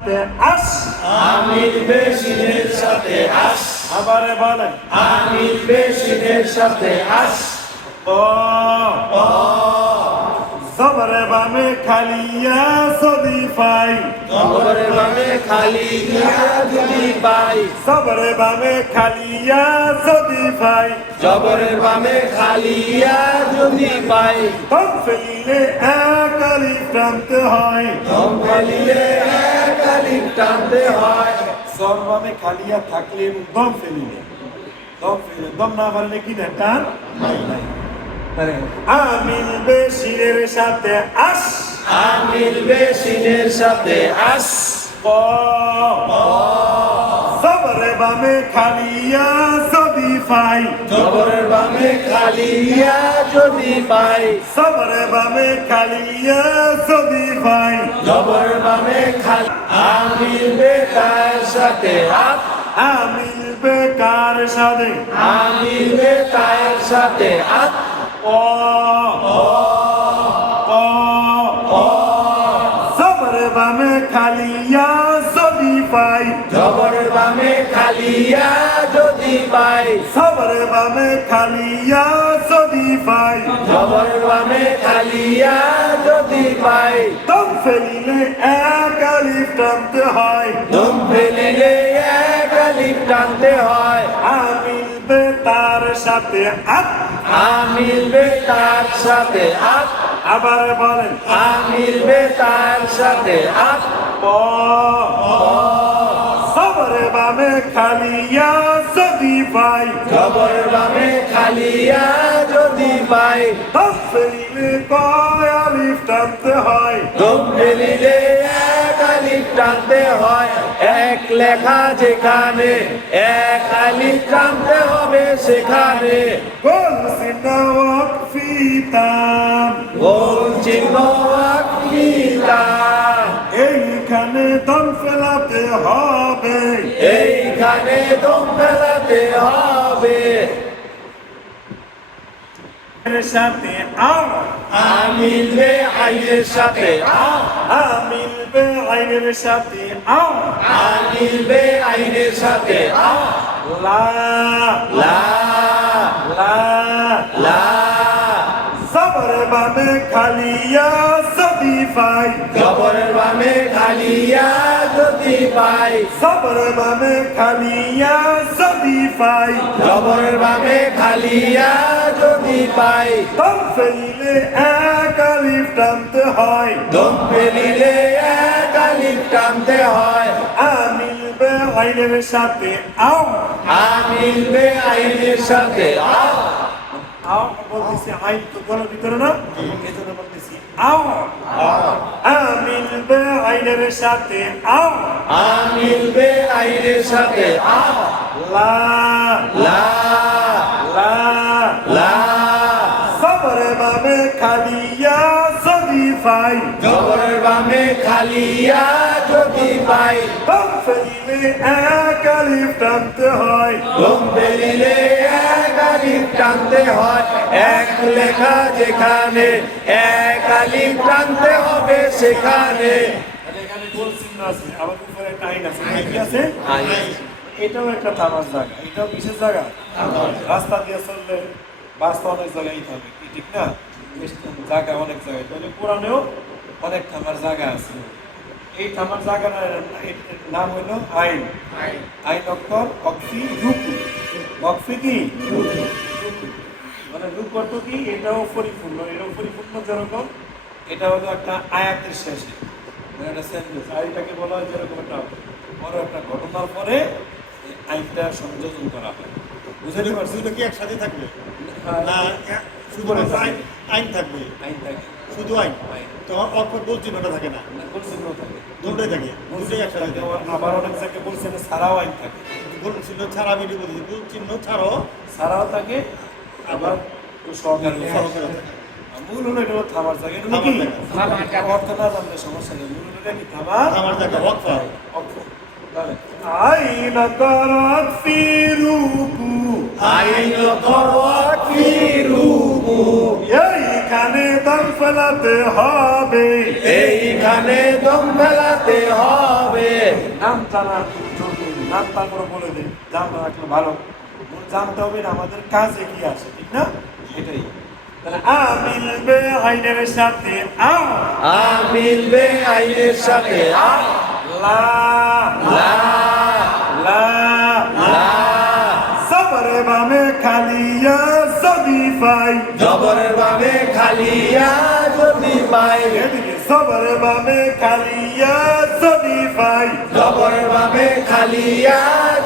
আস আমির বেশিদের সাথে আস আবারে বলেন আমির বেশিদের সাথে আস ও জবরে বামে খালিয়া সদি পাই জবরে বামে খালি ইয়া যদি পাই জবরে বামে খালিয়া সদি পাই জবরের বামে খালি ইয়া যদি পাই দম ফেলিলে এক আলিফ টানতে হয় দম ফেলিলে এক আলিফ টানতে হয় জবর বামে খালিয়া থাকলে দম ফেলিলে দম না পারলে কি না টান নাই আমিল বেশিরের সাথে আস আমির বেশিদের সাথে আস জবরে বামে খালিয়া সদি পাই জবরের বামে খালি ইয়া যদি পাই জবরে বামে খালিয়া সদি পাই জবরের বামে খালি আমির বেতার সাথে আপ আমিল বেকার সাথে আমির বেতার সাথে আপ ও জবরে বামে খালিয়া সদি পাই জবরের বামে খালি ইয়া যদি পাই জবরে বামে খালিয়া সদি পাই জবরের বামে খালি ইয়া যদি পাই দম ফেলিলে এক আলিফ টানতে হয় দম ফেলিলে এক আলিফ টানতে হয় আমিল বেতার সাথে আপ আমির বেতার সাথে আপ আবার বলেন আমির বেতার সাথে আপ জবরে বামে খালিয়া সদি পাই জবরের বামে খালি ইয়া যদি পাই দম ফেলিলে কয় আলিফ টানতে হয় দম ফেলিলে এক আলিফ টানতে হয় এক লেখা যেখানে এক আলিফ টানতে হবে সেখানে গোল সিনা ওয়াকফিতাম গোল চিহ্ন আকিদা এইখানে দম ফেলাতে হবে এইখানে দম ফেলাতে হবে এর সাথে আও আমিল বে আইনের সাথে আ আমিল বে আইনের সাথে আও আমিল বে আইনের সাথে আ লা লা লা লা জবরে বামে খালিয়া সদি পাই জবরের বামে খালি ইয়া যদি পাই জবরে বামে খালিয়া সদি পাই জবরের বামে খালি ইয়া যদি পাই দম ফেলিলে এক আলিফ টানতে হয় দম ফেলিলে এক আলিফ টানতে হয় আমিল বে আইনের সাথে আও আমিল বে আইনের সাথে আ আও বলতেছি আইন তো গলার ভিতরে না এই জন্য বলতেছি আও আমিল বে আইনের সাথে আও আমিল বে আইনের সাথে আ লা লা লা লা জবরে বামে খালিয়া সদি পাই জবরের বামে খালি ইয়া যদি পাই দম ফেলিলে এক আলিফ টানতে হয় দম ফেলিলে এক আলিফ টানতে হয় এক লেখা যেখানে এক আলিফ টানতে হবে সেখানে এখানে গোল চিহ্ন আছে আবার উপরে একটা আইন আছে কি আছে এটাও একটা থামার জায়গা এটাও বিশেষ জায়গা রাস্তা দিয়ে চললে বাস তো অনেক জায়গায় থামে ঠিক না জায়গা অনেক জায়গায় তাহলে কোরআনেও অনেক থামার জায়গা আছে এই থামার জায়গার নাম হলো আইন আইন অক্ষর অক্ষি রুকু অক্ষি কি মানে রুক অর্থ কি এটাও পরিপূর্ণ যেরকম এটা হলো একটা আয়াতের শেষে মানে একটা সেন্টেন্স আর এটাকে বলা হয় যেরকম একটা বড় একটা ঘটনার পরে এই আইনটা সংযোজন করা হয় বুঝতে পারছি দুটো কি একসাথে থাকবে হ্যাঁ, না শুধু আইন থাকবে আইন থাকে শুধু আইন তো অক্ষর গোল চিহ্নটা থাকে না গোল চিহ্ন থাকে দুটোই থাকে দুটোই একসাথে থাকে আবার অনেক জায়গায় বলছেন ছাড়াও আইন থাকে গোল চিহ্ন ছাড়া আমি বলছি গোল চিহ্ন ছাড়াও ছাড়াও থাকে আবার সহকারী সহকারে থাকে মূল হলো এটা হলো থামার জায়গা এটা হলো কি অর্থ না জানলে সমস্যা নেই মূল হলো এটা কি থামার আমার জায়গা ওয়াকফা অক্ষর তাহলে আইন করাত ফি রুকু আইন করত ফি রুকু এইখানে দম ফেলাতে হবে এইখানে দম ফেলাতে হবে নাম জানা জরুরি, নাম তারপরে বলে দিন, জানা রাখলে ভালো। জানতে হবে না আমাদের কাজে কি আছে, ঠিক না? এটাই। তাহলে আ মিলবে আইনের সাথে আ, আ মিলবে আইনের সাথে আ, লা লা লা লা সবরে বামে খালিয়া যদি পাই, জবরের বামে খালিয়া যদি পাই, এদিকে সবরে বামে খালিয়া যদি পাই, জবরের বামে খালিয়া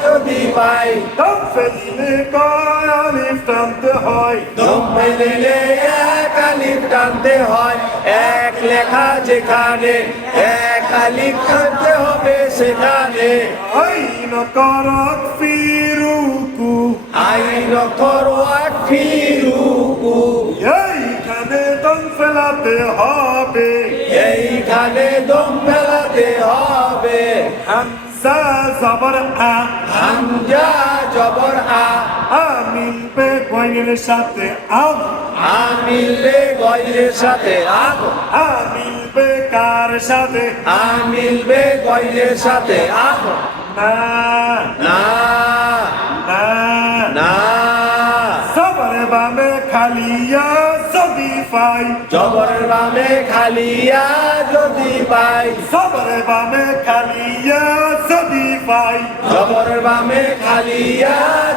যদি পাই, দম ফেলিলে কয় আলিফ টানতে হয়, দম ফেলিলে এক আলিফ টানতে হয়, এক লেখা যেখানে এক আলিফ টানতে হবে সেখানে, আইন করক ফিরুকু, আইন করওয়াক ফিরুকু, এইখানে দম ফেলাতে হবে, এইখানে দম ফেলাতে হবে, হামজা জবর আ, হামজা জবর আ, আ মিলবে কয়ের সাথে আম, আ মিলবে গয়ের সাথে আগ, আ মিলবে কার সাথে আ মিলবে গয়ের সাথে আগ, না না না না সবরে বামে খালিয়া যদি পাই, জবরের বামে খালিয়া যদি পাই, সবরে বামে খালিয়া যদি পাই, জবরের বামে খালিয়া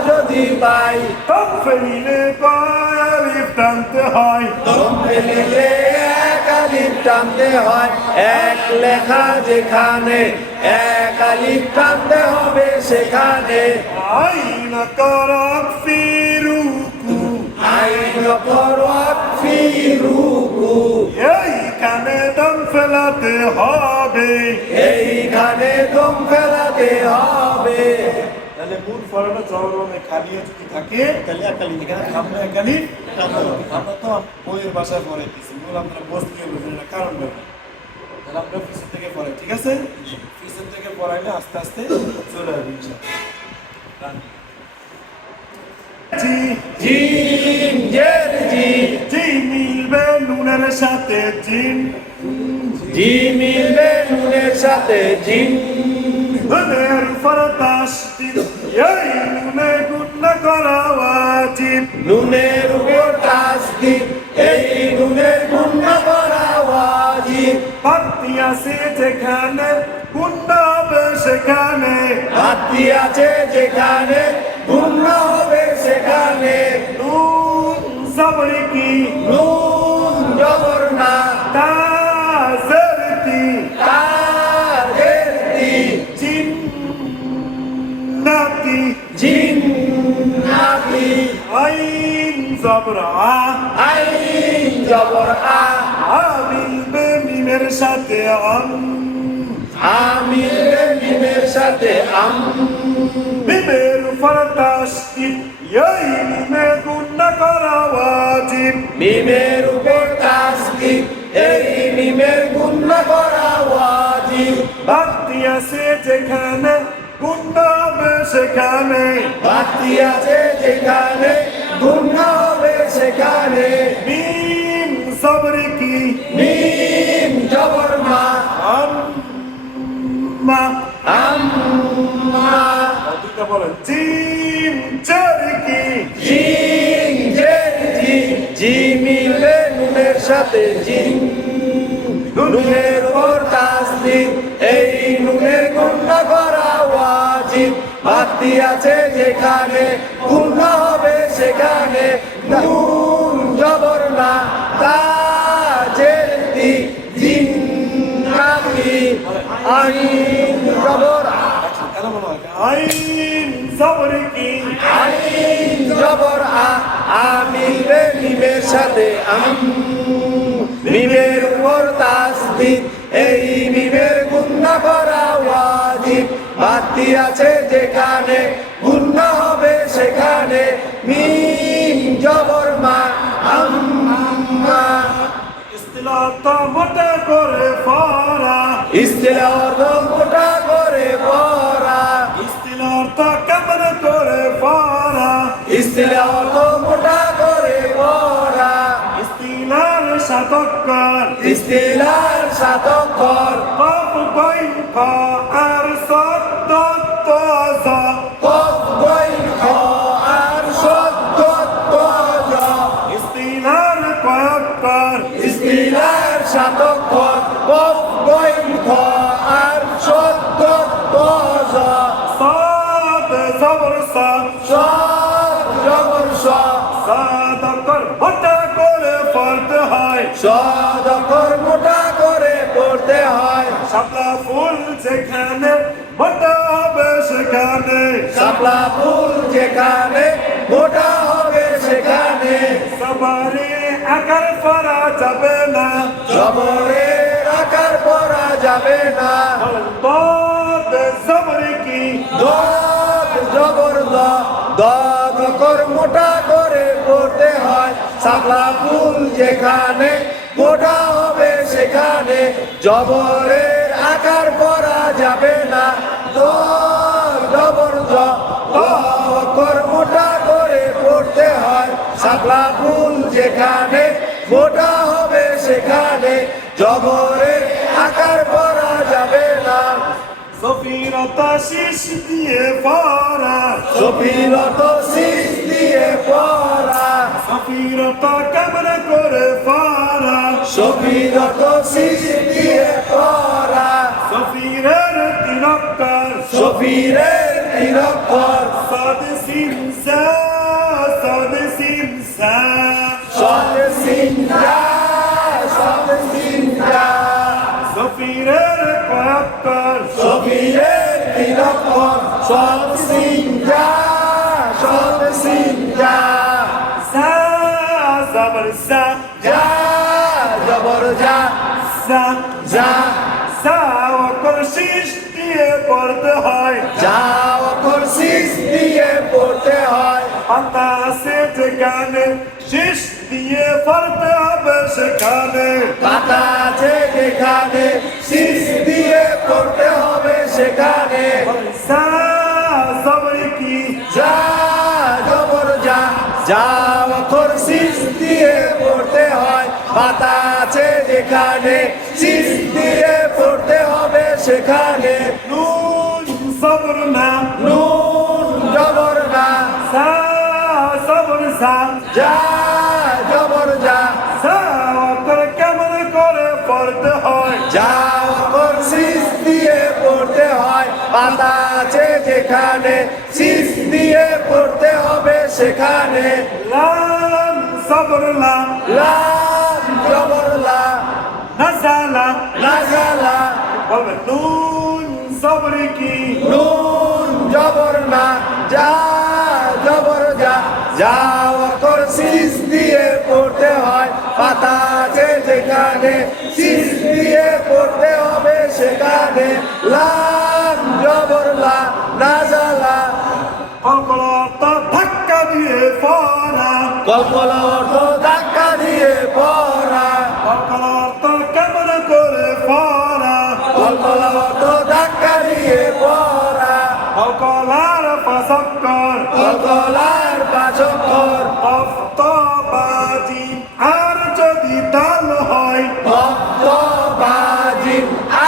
যদি পাই, দম ফেলিলে কয় আলিফ টানতে হয়, দম ফেলিলে এক আলিফ টানতে হয়, এক লেখা যেখানে এক আলিফ টানতে হবে সেখানে, আইন করক ফিরুকু, আইন করওয়াক ফিরুকু, এইখানে দম ফেলাতে হবে। এইখানে দম ফেলাতে হবে, তাহলে মূল ফলটা জবরমে খালিয়া যদি থাকে তাহলে একটা লিখে এখানে আমরা এখানে টানতে হবে। আমরা তো বইয়ের ভাষায় পড়ে দিচ্ছি, মূল আমরা বসতে বুঝি না কারণ ব্যাপার। তাহলে আমরা পিছন থেকে পড়াই, ঠিক আছে? পিছন থেকে পড়াইলে আস্তে আস্তে চলে আসবে ইনশাআল্লাহ। জি জিম জের জি, জি মিলবে নুনের সাথে জিন, জি মিলবে নুনের সাথে জিম, নুনের উপর তাসদিদ, এই নুনে গুণা করা ওয়াজিব, নুনের উপর তাসদিদ, এই নুনের গুণা করা ওয়াজিব, বাড়তি আছে যেখানে গুণা হবে সেখানে, বাতি আছে যেখানে গুণা হবে সেখানে, নুন জবরে কি নুন জবর না, তা জেরতি তাদের দি, জিন্নাতি, জিন্নাতি, আইন জবর আ, আইন জবর আ, মিলবে মিমের সাথে আম, আমিলে মিমের সাথে আম, মিমের উপর তাসদিদ, এই মিমে গুণা করা ওয়াজিব, মিমের উপর তাসদিদ, এই মিমের গুণা করা ওয়াজিব, বাড়তি আছে যেখানে গুণা হবে সেখানে, বাতি আছে যেখানে গুণা হবে সেখানে, মিম জবরে কি মিম জবর মা, আম্মা, আম্মা, দুইটা বলেন জিম জেরে কি জিম জের জি, জি মিলবে নুনের সাথে জিম, নুনের উপর তাসদিদ, এই নুনের গুণা করা ওয়াজিব, বাতি আছে যেখানে গুণা হবে সেখানে, নুন জবর না, তা জের দি, জিন্নাতি, আইন জবর আ, কেন মনে হয় আইন জবরে কি আইন জবর আ, আমিলে মিমের সাথে আম, মিমের উপর তাসদিদ, এই মিমের গুণা করা ওয়াজিব, বাতি আছে যেখানে গুণা হবে সেখানে, মিম জবর মা, আম্মা, ইস্তিলাহ তো মোটা করে পড়া, ইস্তিলাহ অর্থ মোটা করে পড়া, ইস্তিলাহ তো কেমন করে পড়া, ইস্তিলাহ অর্থ মোটা করে পড়া, ইস্তিলার সাতক্কর, ইস্তিলার সাতক্ষর, কফ কইন ক আর সত জবর সা সদ জবর স সাদ অক্ষর মোটা করে পড়তে হয় সদ অক্ষর মোটা করে পড়তে হয় শাপলা ফুল যেখানে মোটা হবে সেখানে শাপলা ফুল যেখানে মোটা হবে সেখানে সবারে আকার পড়া যাবে না জবরের আকার পড়া যাবে না দদ জবরে কি দদ জবর দ দদ অক্ষর মোটা করে পড়তে হয় শাপলা ফুল যেখানে মোটা হবে সেখানে জবরের আকার পড়া যাবে না দদ জবর দ দ অক্ষর মোটা করে পড়তে হয় শাপলা ফুল যেখানে মোটা হবে সেখানে জবরের আকার পড়া যাবে না সফিরতা শীষ দিয়ে পড়া সফিরত শীষ দিয়ে পড়া সফিরতা কেমন করে পড়া সফিরত শীষ দিয়ে পড়া সফিরের তিন অক্ষর সফিরের তিন অক্ষর সাদ সিন সা সাদ সিন সা সদ সিংহা সদ সিংহা সফিরের কয় অক্ষর সফিরের তিন অক্ষর সদ সিংহা সদ সিংহা সা জবর সা যা জবর যা সা যা সা অক্ষর শীষ দিয়ে পড়তে হয় যা অক্ষর শীষ দিয়ে পড়তে হয় পাতা আছে যেখানে শীষ দিয়ে পড়তে হবে সেখানে পাতা আছে যেখানে শীষ দিয়ে পড়তে হবে সেখানে সা জবর কি যা জবর যা যা অক্ষর শীষ দিয়ে পড়তে হয় পাতা আছে যেখানে শীষ দিয়ে পড়তে হবে সেখানে নুন জবর না নুন জবর না সা জবর সা যা জবর যা সা অক্ষর কেমন করে পড়তে হয় যা অক্ষর শীষ দিয়ে পড়তে হয় পাতা আছে যেখানে শীষ দিয়ে পড়তে হবে সেখানে লাম জবর লা লাম জবর লা নাজালা নাজালা বলবে নুন জবর কি নুন জবর না যা জবর যা যা অক্ষর শীষ দিয়ে পড়তে হয় পাতা আছে যেখানে শীষ দিয়ে পড়তে হবে সেখানে লাম জবর লা নাজালা কলকলতা ধাক্কা দিয়ে পড়া কল্পনা অর্থ ধাক্কা দিয়ে পড়া কলকলতা কেমন করে পড়া কল্পনা অর্থ ধাক্কা দিয়ে পড়া কলার পাশক্কর কলকলার পাচকর তফতবাজি আর যদি তাল হয় ভক্তবাজি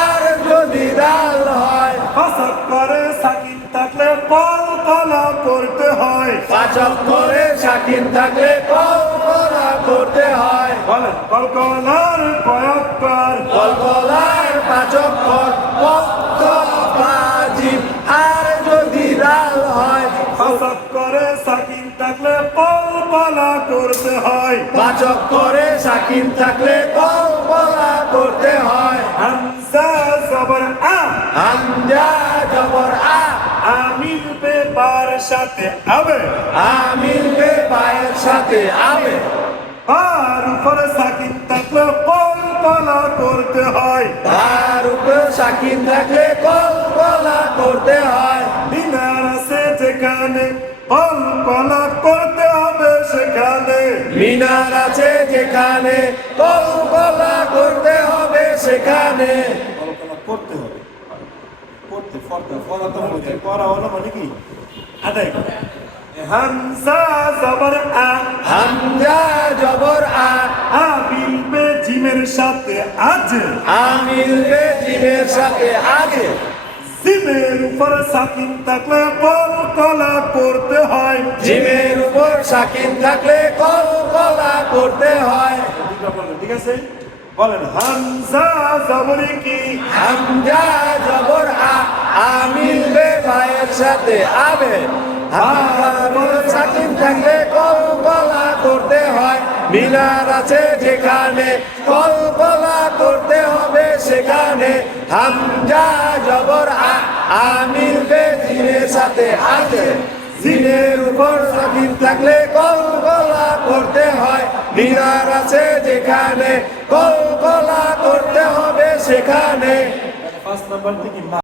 আর যদি ডাল হয় পাশক্করে সাকিন থাকলে কল কলা করতে হয় পাচক করে সাকিন থাকলে কল্পনা করতে হয় বলেন কলকলার কয়ক্কর কলকলার পাচকর ভক্তবাজি আর যদি ডাল হয় পাশক্করে সাকিন থাকলে কল কলা করতে হয় পাচক করে সাকিন থাকলে কল্পনা করতে হয় হামজা জবর আ হামজা জবর আ আমির পেপার সাথে আবে আমির বে পায়ের সাথে আবে আর উপরে সাকিন থাকলে কল কলা করতে হয় তার উপর সাকিন থাকলে কল্পনা করতে হয় মিনার আছে যেখানে কল কলা করতে হবে সেখানে মিনার আছে যেখানে কল্পনা করতে হবে সেখানে কলকলা করতে হবে করতে ফরতে ফরাতে হবে করা হলো মানে কি আদায় করা। হামজা জবর আ হামজা জবর আ আবিল বে জিমের সাথে আজ আমির বে জিমের সাথে আগে জিমের উপর সাকিন থাকলে কল কলা করতে হয় জিমের উপর সাকিন থাকলে কল্পনা করতে হয় ঠিক আছে বলেন হামজা জবরে কি হামজা জবর আ মিলবে ভাইয়ের সাথে আবে হামজা সাকিন থাকলে কলকলা করতে হয় মিনার আছে যেখানে কলকলা করতে হবে সেখানে হামজা জবর আ মিলবে জিনের সাথে আছে জিনের উপর সাকিন থাকলে কলকলা করতে হয় মিনার আছে যেখানে কলকলা করতে হবে সেখানে 5 নাম্বার থেকে